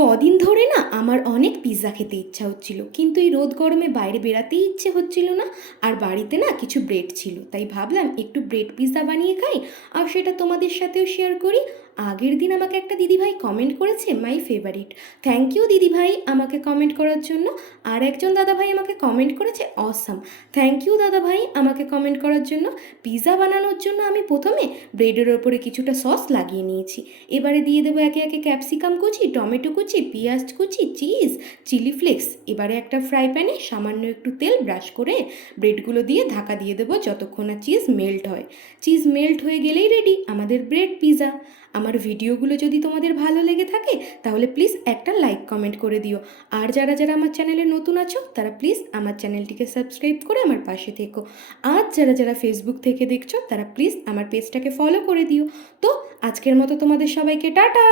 কদিন ধরে না আমার অনেক পিৎজা খেতে ইচ্ছা হচ্ছিল, কিন্তু এই রোদ গরমে বাইরে বেরাতেই ইচ্ছে হচ্ছিল না। আর বাড়িতে না কিছু ব্রেড ছিল, তাই ভাবলাম একটু ব্রেড পিৎজা বানিয়ে খাই আর সেটা তোমাদের সাথেও শেয়ার করি। আগের দিন আমাকে একটা দিদিভাই কমেন্ট করেছে মাই ফেভারিট। থ্যাংক ইউ দিদিভাই আমাকে কমেন্ট করার জন্য। আর একজন দাদাভাই আমাকে কমেন্ট করেছে অসাম। থ্যাংক ইউ দাদাভাই আমাকে কমেন্ট করার জন্য। পিৎজা বানানোর জন্য আমি প্রথমে ব্রেডের ওপরে কিছুটা সস লাগিয়ে নিয়েছি। এবারে দিয়ে দেবো একে একে ক্যাপসিকাম কুচি, টমেটো কুচি, পেঁয়াজ কুচি, চিজ, চিলি ফ্লেক্স। এবারে একটা ফ্রাই প্যানে সামান্য একটু তেল ব্রাশ করে ব্রেডগুলো দিয়ে ঢাকা দিয়ে দেবো যতক্ষণ না চিজ মেল্ট হয়। চিজ মেল্ট হয়ে গেলেই রেডি আমাদের ব্রেড পিৎজা। আমার ভিডিওগুলো যদি তোমাদের ভালো লেগে থাকে তাহলে প্লিজ একটা লাইক কমেন্ট করে দিও। আর যারা যারা আমার চ্যানেলে নতুন আছো তারা প্লিজ আমার চ্যানেলটিকে সাবস্ক্রাইব করে আমার পাশে থেকো। আর যারা যারা ফেসবুক থেকে দেখছো তারা প্লিজ আমার পেজটাকে ফলো করে দিও। তো আজকের মতো তোমাদের সবাইকে টাটা।